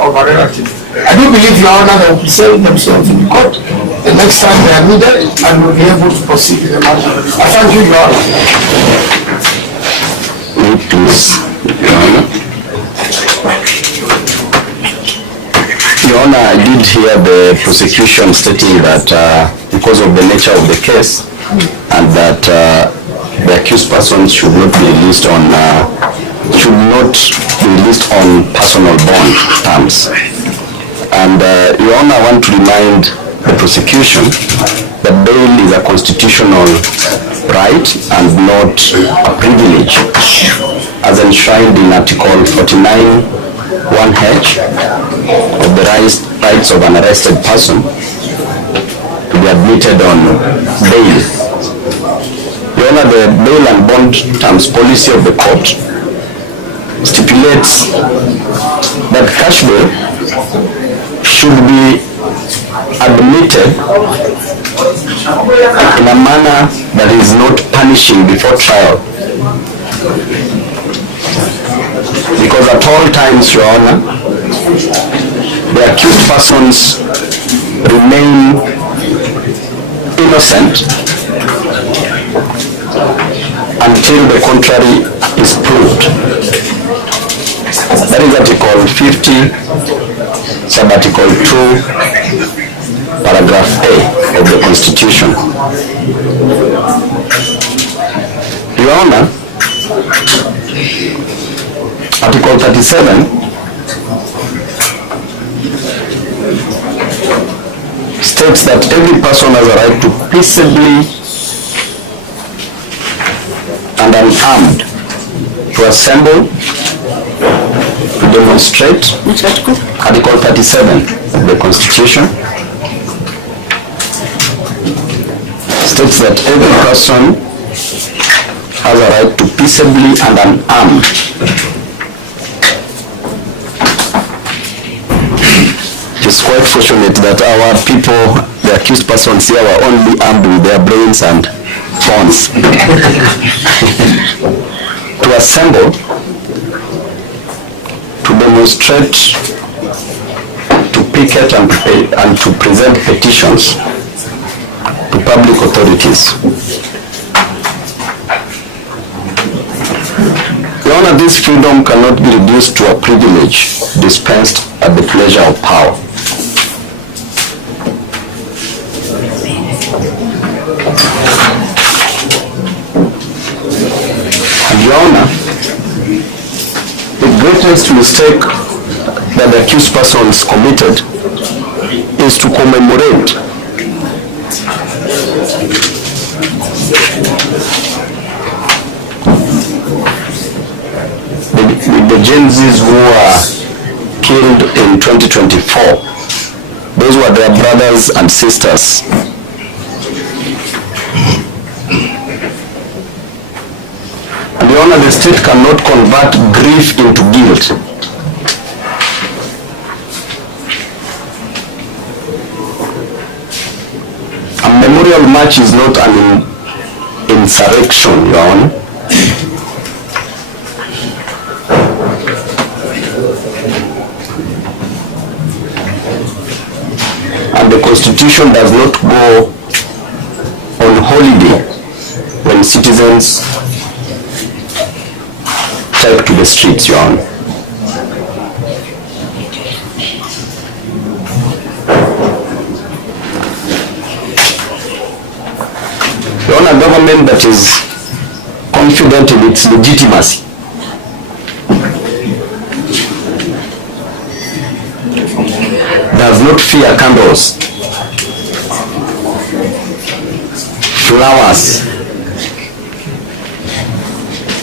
of a relative. I do believe, Your Honor, they will present themselves in court the next time they are needed and will be able to proceed with the matter. I thank you, Your Honor. Please, Your Honor. Your Honor, I did hear the prosecution stating that because of the nature of the case and that the accused persons should not be released on personal bond terms. And Your Honor, I want to remind the prosecution that bail is a constitutional right and not a privilege, as enshrined in Article 49 1H of the rights of an arrested person to be admitted on bail. Your Honor, the bail and bond terms policy of the court stipulates that cash bail should be admitted in a manner that is not punishing before trial. Because at all times, Your Honor, the accused persons remain innocent until the contrary is proved. That is Article 50, Sub-Article 2, Paragraph A of the Constitution. Your Honor, Article 37 states that every person has a right to peaceably and unarmed to assemble, to demonstrate. Which article? Article 37 of the Constitution states that every person has a right to peaceably and unarmed It is quite fortunate that our people, the accused persons here, were only armed with their brains and phones. To assemble, to demonstrate, to picket and to present petitions to public authorities. Your Honor, this freedom cannot be reduced to a privilege dispensed at the pleasure of power. And Your Honor, the greatest mistake that the accused persons committed is to commemorate the Gen Zs who were killed in 2024. Those were their brothers and sisters. And Your Honor, the state cannot convert grief into guilt. A memorial march is not an insurrection, Your Honor. And the Constitution does not go on holiday when citizens take to the streets, Your Honor. Your Honor, a government that is confident in its legitimacy does not fear candles, flowers,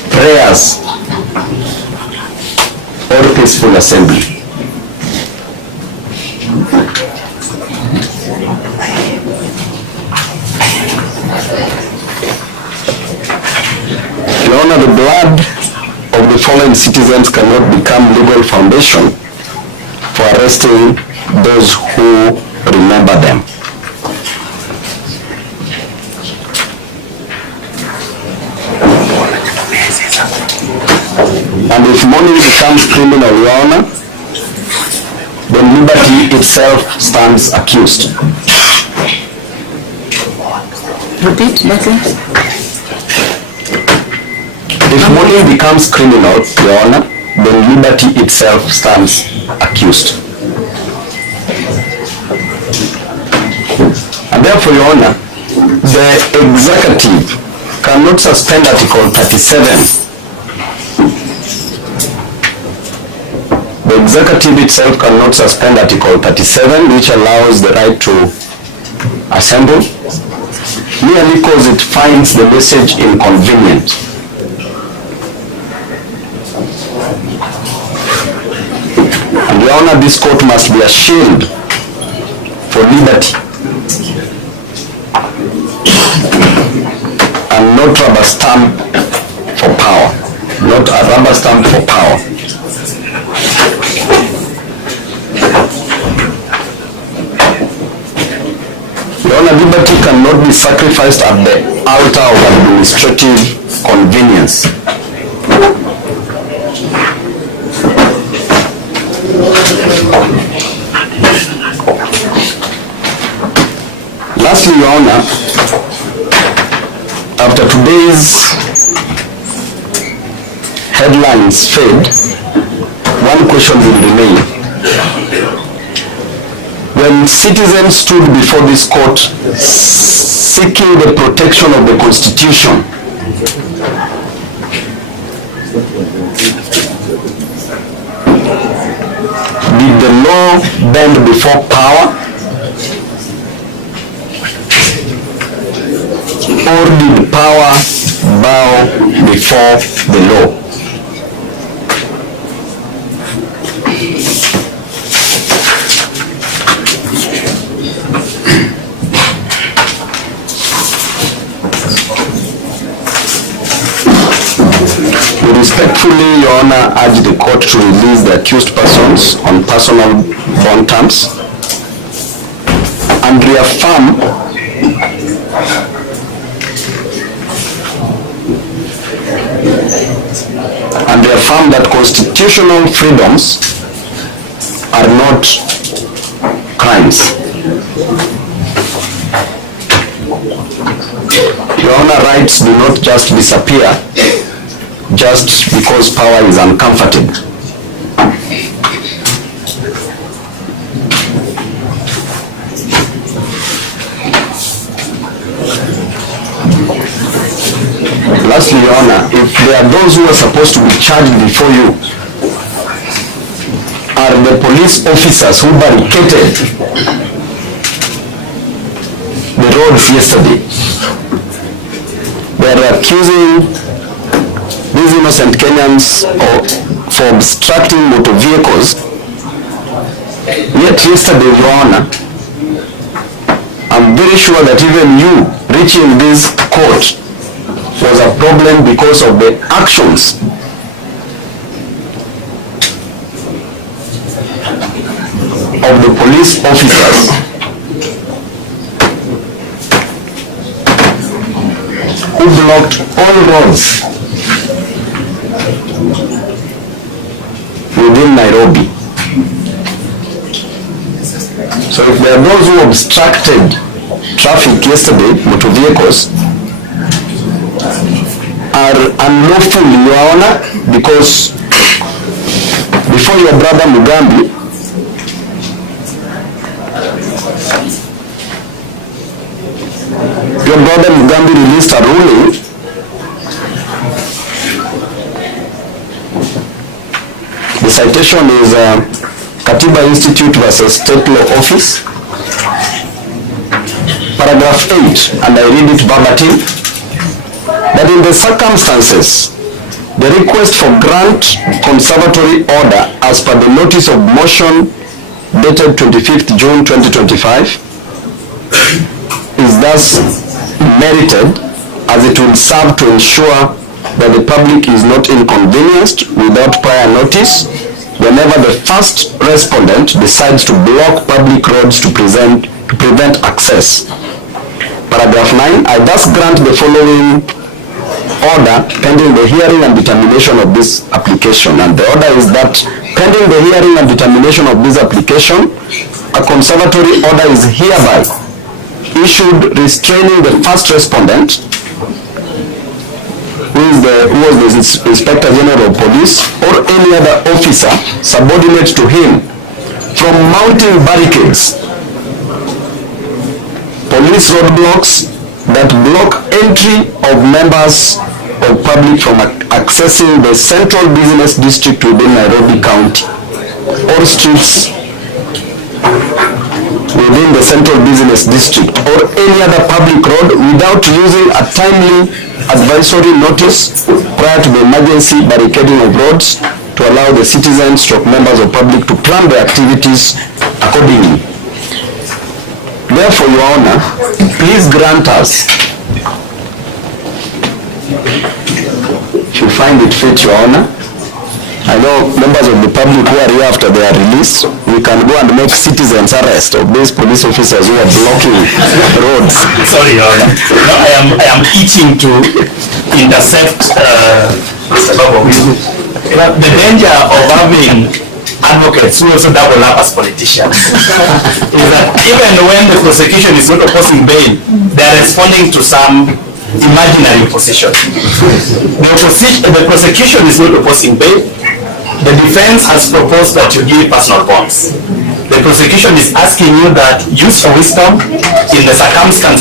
prayers, or peaceful assembly. Your Honor, the blood of the fallen citizens cannot become legal foundation for arresting those who remember them. And if money becomes criminal, Your Honor, itself stands accused. Repeat, Matthew. If bullying becomes criminal, Your Honor, then liberty itself stands accused. And therefore, Your Honor, the executive cannot suspend Article 37. The executive itself cannot suspend Article 37, which allows the right to assemble, merely because it finds the message inconvenient. And Your Honor, this court must be a shield for liberty and not rubber stamp for power. Not a rubber stamp for power. Your Honor, liberty cannot be sacrificed at the altar of administrative convenience. Lastly, Your Honor, after today's headlines fade, one question will remain. When citizens stood before this court seeking the protection of the Constitution, did the law bend before power? Or did power bow before the law? We respectfully, Your Honor, urge the court to release the accused persons on personal bond terms and reaffirm that constitutional freedoms are not crimes. Your Honor, rights do not just disappear just because power is uncomfortable. Lastly, Your Honor, if there are those who are supposed to be charged before you are the police officers who barricaded the roads yesterday, they are accusing these innocent Kenyans for obstructing motor vehicles. Yet yesterday, Your Honor, I'm very sure that even you reaching this court was a problem because of the actions of the police officers who blocked all roads within Nairobi. So if there are those who obstructed traffic yesterday, motor vehicles, are unlawful, Your Honor, because before your brother Mugambi, released a ruling the citation is Katiba Institute versus State Law Office, paragraph 8, and I read it verbatim, that in the circumstances, the request for grant conservatory order as per the notice of motion dated 25th June 2025 is thus merited, as it will serve to ensure that the public is not inconvenienced without prior notice whenever the first respondent decides to block public roads to prevent access. Paragraph 9, I thus grant the following order pending the hearing and determination of this application. And the order is that pending the hearing and determination of this application, a conservatory order is hereby issued restraining the first respondent, who was the Inspector General of Police, or any other officer subordinate to him, from mounting barricades, police roadblocks that block entry of members of public from accessing the central business district within Nairobi County, or streets within the central business district, or any other public road without using a timely advisory notice prior to the emergency barricading of roads to allow the citizens stroke members of public to plan their activities accordingly. Therefore, Your Honor, please grant us, if you find it fit, Your Honor, I know members of the public who are here after they are released, we can go and make citizens arrest of these police officers who are blocking roads. Sorry, Your Honor. No, I am itching to intercept Mr. Babu. The danger of having advocates who also double up as politicians is that even when the prosecution is not opposing bail, they are responding to some imaginary opposition. The prosecution is not opposing bail. The defense has proposed that you give personal bonds. The prosecution is asking you that use of wisdom in the circumstances